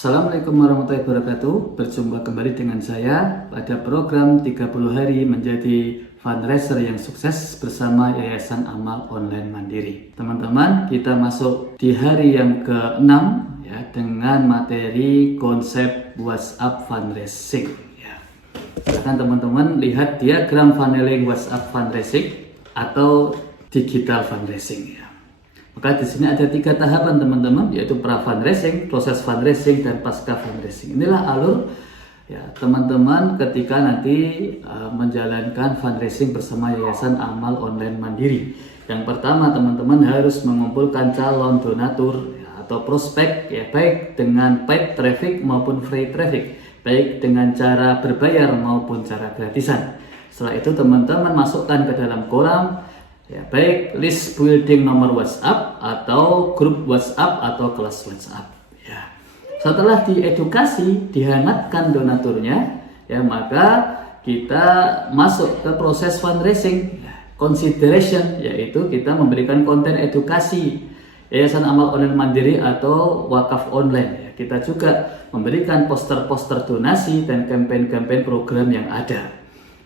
Assalamualaikum warahmatullahi wabarakatuh. Berjumpa kembali dengan saya pada program 30 hari menjadi fundraiser yang sukses bersama Yayasan Amal Online Mandiri. Teman-teman, kita masuk di hari yang ke-6 ya, dengan materi konsep WhatsApp fundraising ya. Silahkan teman-teman lihat diagram funneling WhatsApp fundraising atau digital fundraising ya. Maka di sini ada 3 tahapan teman-teman, yaitu pra-fundraising, proses fundraising, dan pasca fundraising. Inilah alur ya teman-teman ketika nanti menjalankan fundraising bersama Yayasan Amal Online Mandiri. Yang pertama, teman-teman harus mengumpulkan calon donatur ya, atau prospek ya, baik dengan paid traffic maupun free traffic, baik dengan cara berbayar maupun cara gratisan. Setelah itu teman-teman masukkan ke dalam kolam ya, baik list building nomor WhatsApp atau grup WhatsApp atau kelas WhatsApp ya. Setelah diedukasi, dihangatkan donaturnya ya, maka kita masuk ke proses fundraising ya, consideration, yaitu kita memberikan konten edukasi Yayasan Amal Online Mandiri atau wakaf online ya. Kita juga memberikan poster-poster donasi dan kampanye-kampanye program yang ada.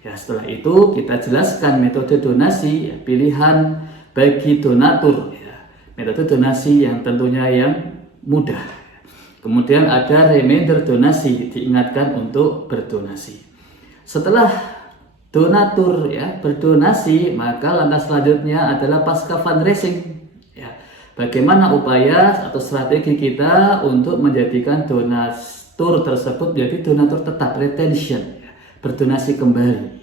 Ya, setelah itu kita jelaskan metode donasi ya, pilihan bagi donatur ya, metode donasi yang tentunya yang mudah. Kemudian ada reminder donasi, diingatkan untuk berdonasi. Setelah donatur ya berdonasi, maka langkah selanjutnya adalah pasca fundraising ya. Bagaimana upaya atau strategi kita untuk menjadikan donatur tersebut menjadi donatur tetap, retention ya, berdonasi kembali.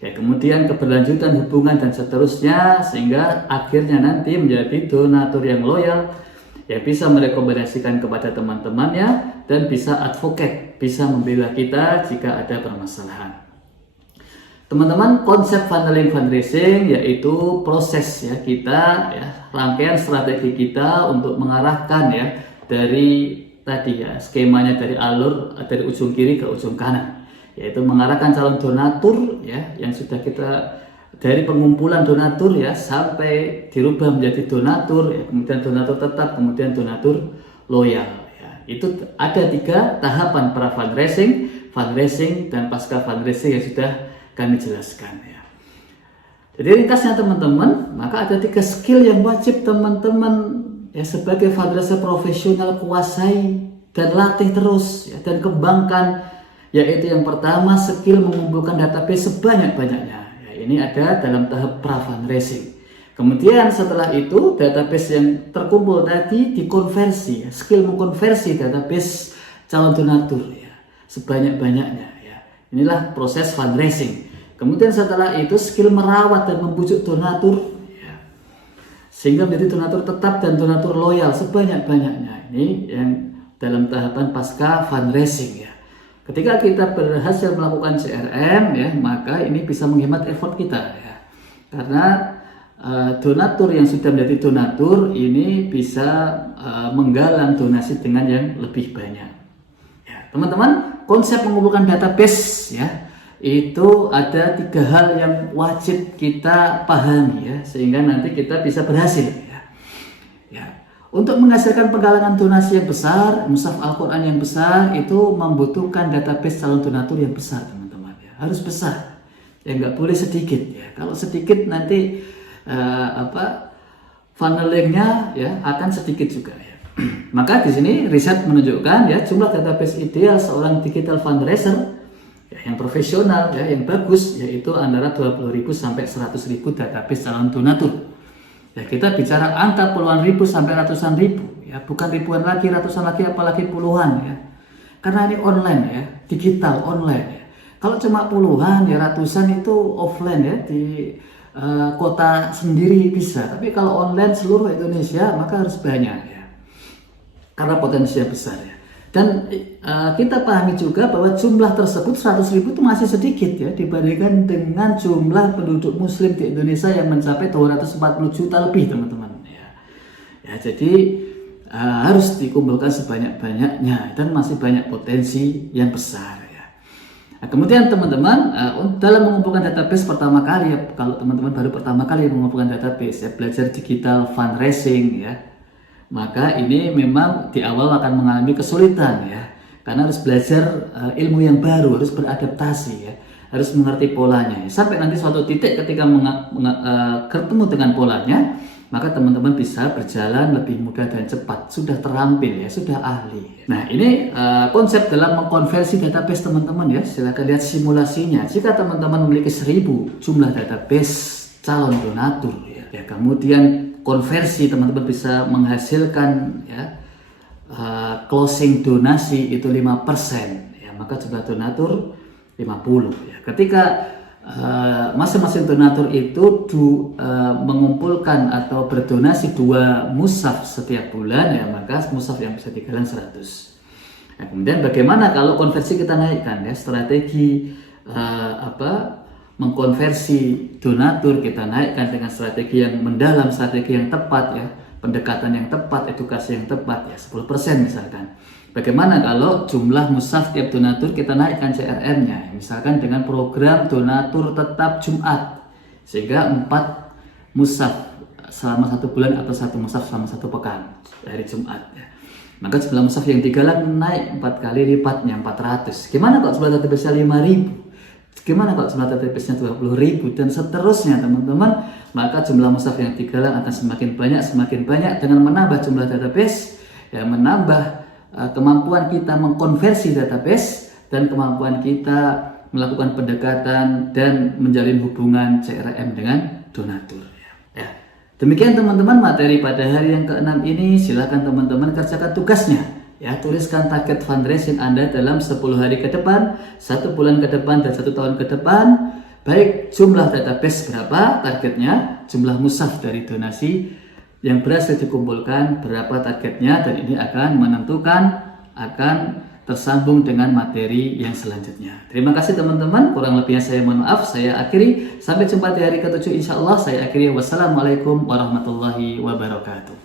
Ya, kemudian keberlanjutan hubungan dan seterusnya sehingga akhirnya nanti menjadi donatur yang loyal, ya bisa merekomendasikan kepada teman-temannya dan bisa advocate, bisa membela kita jika ada permasalahan. Teman-teman, konsep funneling fundraising yaitu proses ya kita ya, rangkaian strategi kita untuk mengarahkan ya dari tadi ya skemanya dari alur dari ujung kiri ke ujung kanan, yaitu mengarahkan calon donatur ya yang sudah kita dari pengumpulan donatur ya sampai dirubah menjadi donatur ya, kemudian donatur tetap, kemudian donatur loyal ya. Itu ada 3 tahapan pra fundraising, fundraising, dan pasca fundraising yang sudah kami jelaskan ya. Jadi ringkasnya teman-teman, maka ada 3 skill yang wajib teman-teman ya sebagai fundraiser profesional kuasai dan latih terus ya, dan kembangkan, yaitu yang pertama skill mengumpulkan database sebanyak-banyaknya ya, ini ada dalam tahap pra-fundraising. Kemudian setelah itu database yang terkumpul tadi dikonversi ya, skill mengkonversi database calon donatur ya, sebanyak-banyaknya ya. Inilah proses fundraising. Kemudian setelah itu skill merawat dan membujuk donatur ya, sehingga menjadi donatur tetap dan donatur loyal sebanyak-banyaknya. Ini yang dalam tahapan pasca fundraising ya. Ketika kita berhasil melakukan CRM ya, maka ini bisa menghemat effort kita ya. Karena donatur yang sudah menjadi donatur ini bisa menggalang donasi dengan yang lebih banyak. Ya, teman-teman, konsep mengumpulkan database ya, itu ada 3 hal yang wajib kita pahami ya, sehingga nanti kita bisa berhasil ya. Ya. Untuk menghasilkan penggalangan donasi yang besar, mushaf Al-Quran yang besar, itu membutuhkan database calon donatur yang besar teman-teman ya. Harus besar ya, nggak boleh sedikit ya. Kalau sedikit nanti funnelingnya ya akan sedikit juga ya. Maka di sini riset menunjukkan ya jumlah database ideal seorang digital fundraiser ya, yang profesional ya, yang bagus, yaitu antara 20.000 sampai 100.000 database calon donatur. Ya, kita bicara angka puluhan ribu sampai ratusan ribu ya, bukan ribuan lagi, ratusan lagi, apalagi puluhan ya. Karena ini online ya, digital online ya. Kalau cuma puluhan ya, ratusan itu offline ya, di kota sendiri bisa. Tapi kalau online seluruh Indonesia maka harus banyak ya, karena potensinya besar ya. Dan kita pahami juga bahwa jumlah tersebut 100.000 itu masih sedikit ya dibandingkan dengan jumlah penduduk muslim di Indonesia yang mencapai 240 juta lebih teman-teman ya. Ya, jadi harus dikumpulkan sebanyak-banyaknya dan masih banyak potensi yang besar ya. Nah, kemudian teman-teman dalam mengumpulkan database pertama kali ya, kalau teman-teman baru pertama kali mengumpulkan database ya, belajar digital fundraising ya, maka ini memang di awal akan mengalami kesulitan ya, karena harus belajar ilmu yang baru, harus beradaptasi ya, harus mengerti polanya ya. Sampai nanti suatu titik ketika ketemu dengan polanya, maka teman-teman bisa berjalan lebih mudah dan cepat, sudah terampil ya, sudah ahli. Nah ini konsep dalam mengkonversi database teman-teman ya, silahkan lihat simulasinya. Jika teman-teman memiliki 1000 jumlah database calon donatur ya, kemudian konversi teman-teman bisa menghasilkan ya closing donasi itu 5% ya, maka jumlah donatur 50 ya. Ketika masing-masing donatur itu mengumpulkan atau berdonasi 2 mushaf setiap bulan ya, maka mushaf yang bisa digalang 100. Nah, kemudian bagaimana kalau konversi kita naikkan ya, strategi mengkonversi donatur kita naikkan dengan strategi yang mendalam, strategi yang tepat ya, pendekatan yang tepat, edukasi yang tepat ya, 10% misalkan. Bagaimana kalau jumlah mushaf tiap donatur kita naikkan CRM-nya, misalkan dengan program donatur tetap Jumat, sehingga 4 mushaf selama 1 bulan atau 1 mushaf selama 1 pekan dari Jumat ya. Maka jumlah mushaf yang digalang naik 4 kali lipatnya, 400. Gimana kok jumlah database-nya 5.000? Gimana kok jumlah database-nya 20.000 dan seterusnya teman-teman? Maka jumlah mushaf yang digalang akan semakin banyak dengan menambah jumlah database ya, menambah kemampuan kita mengkonversi database dan kemampuan kita melakukan pendekatan dan menjalin hubungan CRM dengan donatur ya. Demikian teman-teman materi pada hari yang ke-6 ini. Silakan teman-teman kerjakan tugasnya ya, tuliskan target fundraising Anda dalam 10 hari ke depan, 1 bulan ke depan, dan 1 tahun ke depan. Baik jumlah database berapa targetnya, jumlah mushaf dari donasi yang berhasil dikumpulkan berapa targetnya, dan ini akan menentukan, akan tersambung dengan materi yang selanjutnya. Terima kasih teman-teman, kurang lebihnya saya mohon maaf. Saya akhiri, sampai jumpa di hari ke-7 insya Allah. Saya akhiri, wassalamualaikum warahmatullahi wabarakatuh.